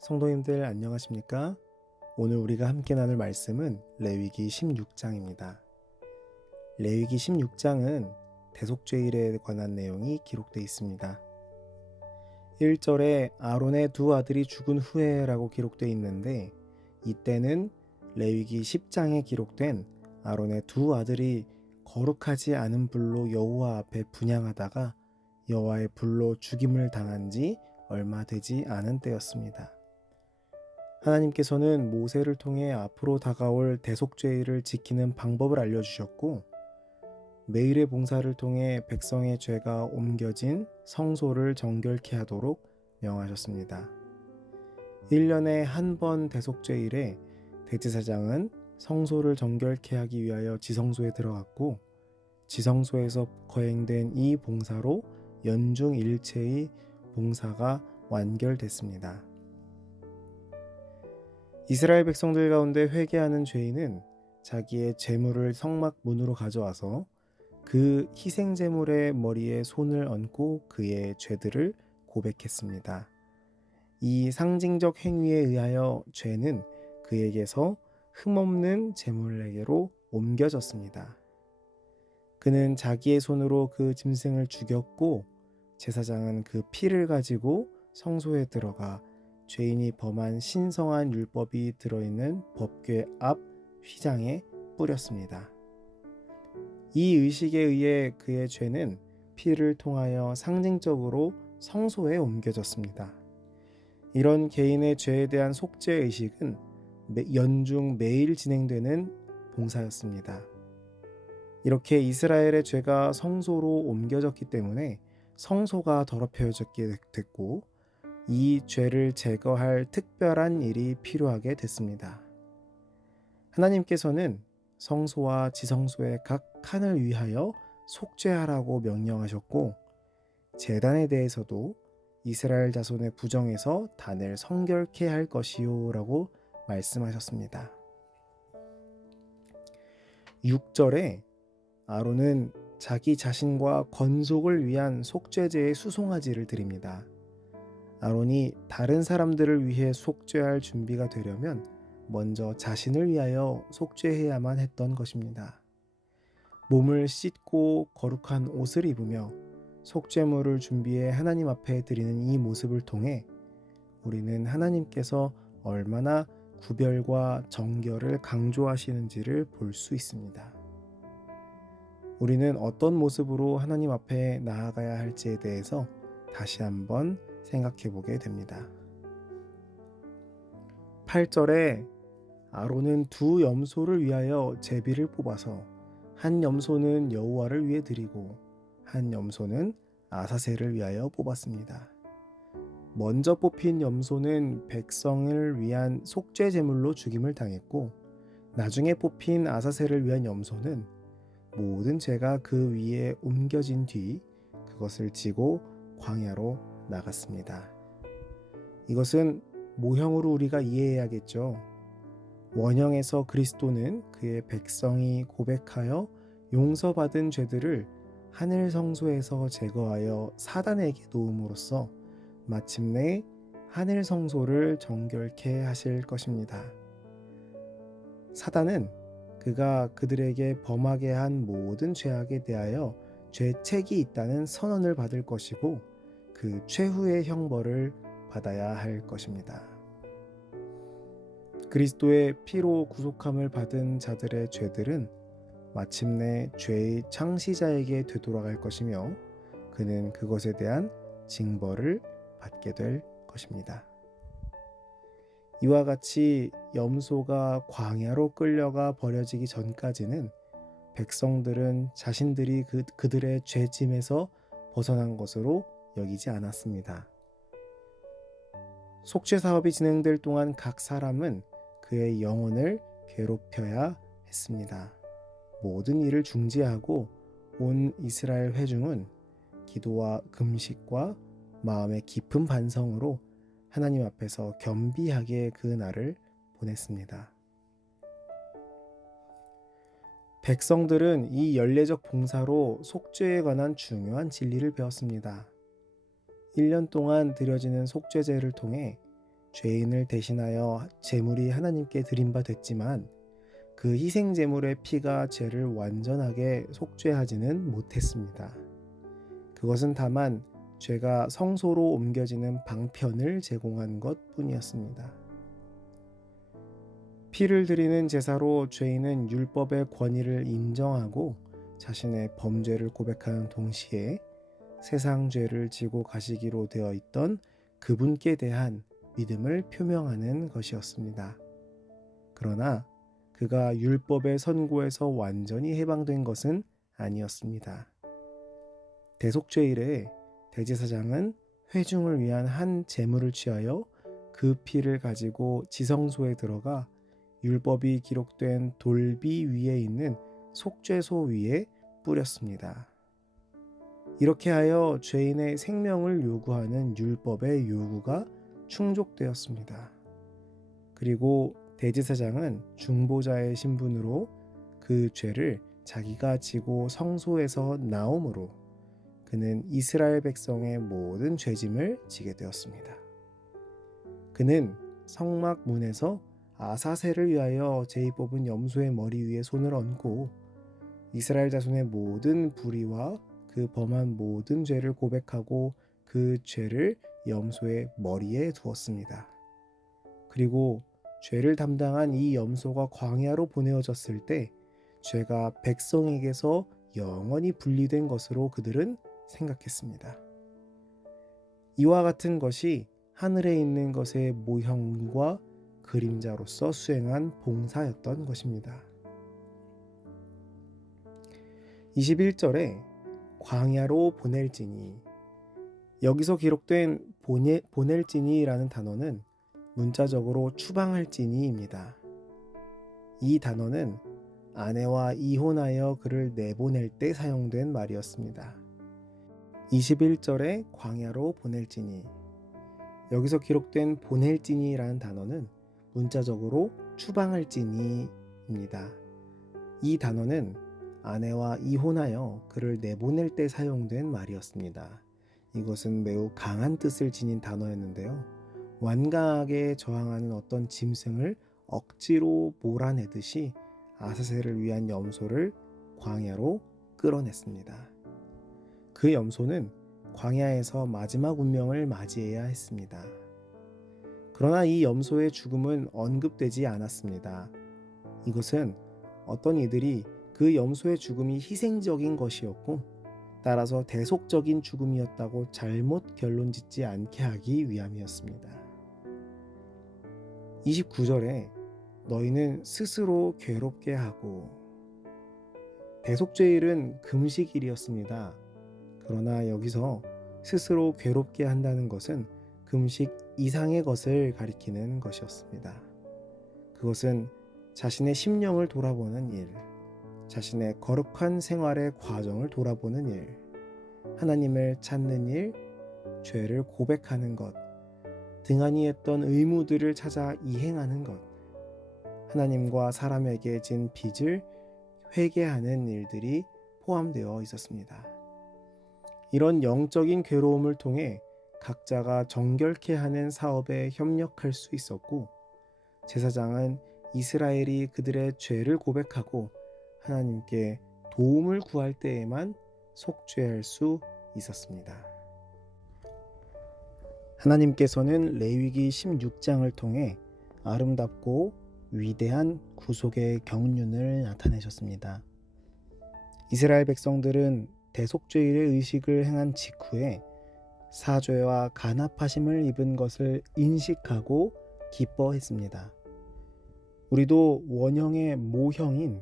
성도님들 안녕하십니까? 오늘 우리가 함께 나눌 말씀은 레위기 16장입니다. 레위기 16장은 대속죄일에 관한 내용이 기록되어 있습니다. 1절에 아론의 두 아들이 죽은 후에라고 기록되어 있는데, 이때는 레위기 10장에 기록된 아론의 두 아들이 거룩하지 않은 불로 여호와 앞에 분향하다가 여호와의 불로 죽임을 당한 지 얼마 되지 않은 때였습니다. 하나님께서는 모세를 통해 앞으로 다가올 대속죄일을 지키는 방법을 알려주셨고, 매일의 봉사를 통해 백성의 죄가 옮겨진 성소를 정결케 하도록 명하셨습니다. 1년에 한 번 대속죄일에 대제사장은 성소를 정결케 하기 위하여 지성소에 들어갔고, 지성소에서 거행된 이 봉사로 연중 일체의 봉사가 완결됐습니다. 이스라엘 백성들 가운데 회개하는 죄인은 자기의 제물을 성막 문으로 가져와서 그 희생 제물의 머리에 손을 얹고 그의 죄들을 고백했습니다. 이 상징적 행위에 의하여 죄는 그에게서 흠없는 제물에게로 옮겨졌습니다. 그는 자기의 손으로 그 짐승을 죽였고, 제사장은 그 피를 가지고 성소에 들어가 죄인이 범한 신성한 율법이 들어있는 법궤 앞 휘장에 뿌렸습니다. 이 의식에 의해 그의 죄는 피를 통하여 상징적으로 성소에 옮겨졌습니다. 이런 개인의 죄에 대한 속죄 의식은 연중 매일 진행되는 봉사였습니다. 이렇게 이스라엘의 죄가 성소로 옮겨졌기 때문에 성소가 더럽혀졌게 됐고, 이 죄를 제거할 특별한 일이 필요하게 됐습니다. 하나님께서는 성소와 지성소의 각 칸을 위하여 속죄하라고 명령하셨고, 제단에 대해서도 이스라엘 자손의 부정에서 단을 성결케 할 것이요 라고 말씀하셨습니다. 6절에 아론은 자기 자신과 건속을 위한 속죄제의 수송아지를 드립니다. 아론이 다른 사람들을 위해 속죄할 준비가 되려면 먼저 자신을 위하여 속죄해야만 했던 것입니다. 몸을 씻고 거룩한 옷을 입으며 속죄물을 준비해 하나님 앞에 드리는 이 모습을 통해 우리는 하나님께서 얼마나 구별과 정결을 강조하시는지를 볼 수 있습니다. 우리는 어떤 모습으로 하나님 앞에 나아가야 할지에 대해서 다시 한번 생각해 보게 됩니다. 8절에 아론은 두 염소를 위하여 제비를 뽑아서 한 염소는 여호와를 위해 드리고 한 염소는 아사셀을 위하여 뽑았습니다. 먼저 뽑힌 염소는 백성을 위한 속죄 제물로 죽임을 당했고, 나중에 뽑힌 아사셀을 위한 염소는 모든 죄가 그 위에 옮겨진 뒤 그것을 지고 광야로 나갔습니다. 이것은 모형으로 우리가 이해해야겠죠. 원형에서 그리스도는 그의 백성이 고백하여 용서받은 죄들을 하늘 성소에서 제거하여 사단에게 놓음으로써 마침내 하늘 성소를 정결케 하실 것입니다. 사단은 그가 그들에게 범하게 한 모든 죄악에 대하여 죄책이 있다는 선언을 받을 것이고, 그 최후의 형벌을 받아야 할 것입니다. 그리스도의 피로 구속함을 받은 자들의 죄들은 마침내 죄의 창시자에게 되돌아갈 것이며, 그는 그것에 대한 징벌을 받게 될 것입니다. 이와 같이 염소가 광야로 끌려가 버려지기 전까지는 백성들은 자신들이 그들의 죄짐에서 벗어난 것으로 여기지 않았습니다. 속죄 사업이 진행될 동안 각 사람은 그의 영혼을 괴롭혀야 했습니다. 모든 일을 중지하고 온 이스라엘 회중은 기도와 금식과 마음의 깊은 반성으로 하나님 앞에서 겸비하게 그 날을 보냈습니다. 백성들은 이 연례적 봉사로 속죄에 관한 중요한 진리를 배웠습니다. 1년 동안 드려지는 속죄제를 통해 죄인을 대신하여 제물이 하나님께 드린 바 됐지만 그 희생 제물의 피가 죄를 완전하게 속죄하지는 못했습니다. 그것은 다만 죄가 성소로 옮겨지는 방편을 제공한 것뿐이었습니다. 피를 드리는 제사로 죄인은 율법의 권위를 인정하고 자신의 범죄를 고백하는 동시에 세상 죄를 지고 가시기로 되어 있던 그분께 대한 믿음을 표명하는 것이었습니다. 그러나 그가 율법의 선고에서 완전히 해방된 것은 아니었습니다. 대속죄일에 대제사장은 회중을 위한 한 제물을 취하여 그 피를 가지고 지성소에 들어가 율법이 기록된 돌비 위에 있는 속죄소 위에 뿌렸습니다. 이렇게 하여 죄인의 생명을 요구하는 율법의 요구가 충족되었습니다. 그리고 대제사장은 중보자의 신분으로 그 죄를 자기가 지고 성소에서 나옴으로 그는 이스라엘 백성의 모든 죄짐을 지게 되었습니다. 그는 성막 문에서 아사셀을 위하여 제의 뽑은 염소의 머리 위에 손을 얹고 이스라엘 자손의 모든 불의와 그 범한 모든 죄를 고백하고 그 죄를 염소의 머리에 두었습니다. 그리고 죄를 담당한 이 염소가 광야로 보내어졌을 때 죄가 백성에게서 영원히 분리된 것으로 그들은 생각했습니다. 이와 같은 것이 하늘에 있는 것의 모형과 그림자로서 수행한 봉사였던 것입니다. 21절에 광야로 보낼지니, 여기서 기록된 보낼지니라는 단어는 문자적으로 추방할지니입니다. 이 단어는 아내와 이혼하여 그를 내보낼 때 사용된 말이었습니다. 21절에 광야로 보낼지니, 여기서 기록된 보낼지니라는 단어는 문자적으로 추방할지니입니다. 이 단어는 아내와 이혼하여 그를 내보낼 때 사용된 말이었습니다. 이것은 매우 강한 뜻을 지닌 단어였는데요. 완강하게 저항하는 어떤 짐승을 억지로 몰아내듯이 아사셀을 위한 염소를 광야로 끌어냈습니다. 그 염소는 광야에서 마지막 운명을 맞이해야 했습니다. 그러나 이 염소의 죽음은 언급되지 않았습니다. 이것은 어떤 이들이 그 염소의 죽음이 희생적인 것이었고 따라서 대속적인 죽음이었다고 잘못 결론짓지 않게 하기 위함이었습니다. 29절에 너희는 스스로 괴롭게 하고, 대속죄일은 금식일이었습니다. 그러나 여기서 스스로 괴롭게 한다는 것은 금식 이상의 것을 가리키는 것이었습니다. 그것은 자신의 심령을 돌아보는 일, 자신의 거룩한 생활의 과정을 돌아보는 일, 하나님을 찾는 일, 죄를 고백하는 것, 등한히 했던 의무들을 찾아 이행하는 것, 하나님과 사람에게 진 빚을 회개하는 일들이 포함되어 있었습니다. 이런 영적인 괴로움을 통해 각자가 정결케 하는 사업에 협력할 수 있었고, 제사장은 이스라엘이 그들의 죄를 고백하고 하나님께 도움을 구할 때에만 속죄할 수 있었습니다. 하나님께서는 레위기 16장을 통해 아름답고 위대한 구속의 경륜을 나타내셨습니다. 이스라엘 백성들은 대속죄일의 의식을 행한 직후에 사죄와 간합하심을 입은 것을 인식하고 기뻐했습니다. 우리도 원형의 모형인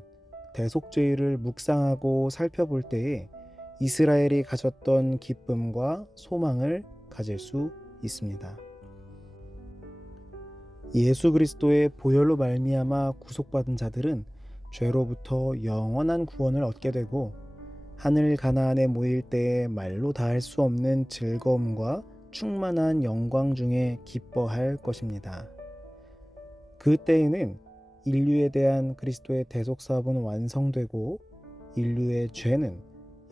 대속죄일을 묵상하고 살펴볼 때에 이스라엘이 가졌던 기쁨과 소망을 가질 수 있습니다. 예수 그리스도의 보혈로 말미암아 구속받은 자들은 죄로부터 영원한 구원을 얻게 되고 하늘 가나안에 모일 때에 말로 다할 수 없는 즐거움과 충만한 영광 중에 기뻐할 것입니다. 그때에는 인류에 대한 그리스도의 대속 사업은 완성되고 인류의 죄는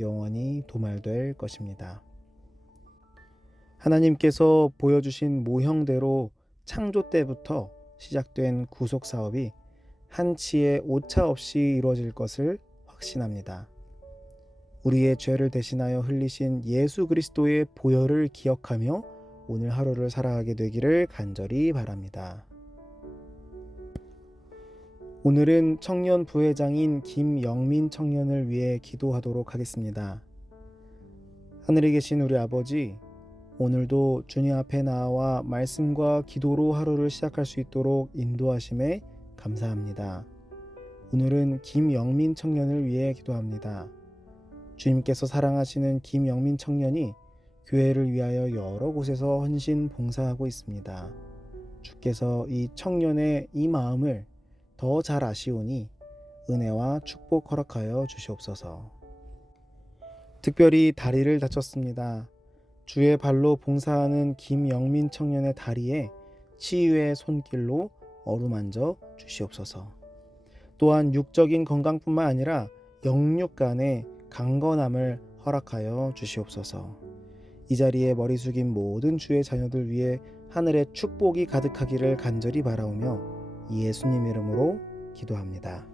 영원히 도말될 것입니다. 하나님께서 보여주신 모형대로 창조 때부터 시작된 구속 사업이 한치의 오차 없이 이루어질 것을 확신합니다. 우리의 죄를 대신하여 흘리신 예수 그리스도의 보혈을 기억하며 오늘 하루를 살아가게 되기를 간절히 바랍니다. 오늘은 청년 부회장인 김영민 청년을 위해 기도하도록 하겠습니다. 하늘에 계신 우리 아버지, 오늘도 주님 앞에 나와 말씀과 기도로 하루를 시작할 수 있도록 인도하심에 감사합니다. 오늘은 김영민 청년을 위해 기도합니다. 주님께서 사랑하시는 김영민 청년이 교회를 위하여 여러 곳에서 헌신 봉사하고 있습니다. 주께서 이 청년의 이 마음을 더 잘 아시오니 은혜와 축복 허락하여 주시옵소서. 특별히 다리를 다쳤습니다. 주의 발로 봉사하는 김영민 청년의 다리에 치유의 손길로 어루만져 주시옵소서. 또한 육적인 건강뿐만 아니라 영육 간의 강건함을 허락하여 주시옵소서. 이 자리에 머리 숙인 모든 주의 자녀들 위해 하늘의 축복이 가득하기를 간절히 바라오며 예수님 이름으로 기도합니다.